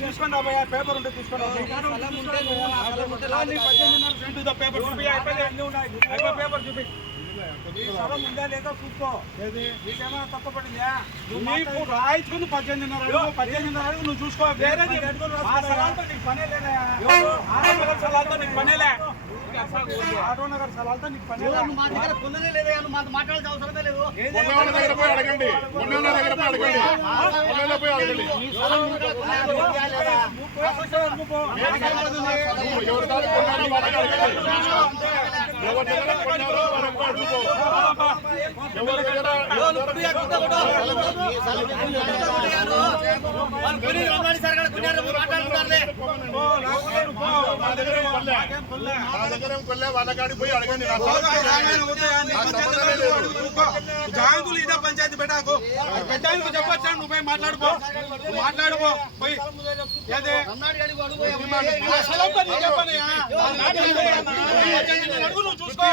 తీసుకోండి అబ్బాయి పేపర్ ఉంటే తీసుకోండి పేపర్ చూపి అయిపోయి పేపర్ చూపి ఈ స్థలం ఉందా లేదా చూసుకో నీకేమైనా తక్కువ పడిందా నీకు రాయించుకుని 18,500 నువ్వు చూసుకో వేరేది ఆ స్థలాలతో నీకు పనే లేదా ఆటోనగర్ స్థలాలతో నీకు పనేలే ఆటోనగర్ స్థలాలతో నీకు పనే మా దగ్గర కొననే లేదా మాట్లాడాల్సిన అవసరమే లేదు దగ్గర పోయి అడగండి వాళ్ళ కాడికి పోయి అడగండి జాంగులు ఇదే పంచాయతీ పెట్టాకు పెద్దానికి చెప్పొచ్చా నువ్వు పోయి మాట్లాడుకో పోయి చూసుకో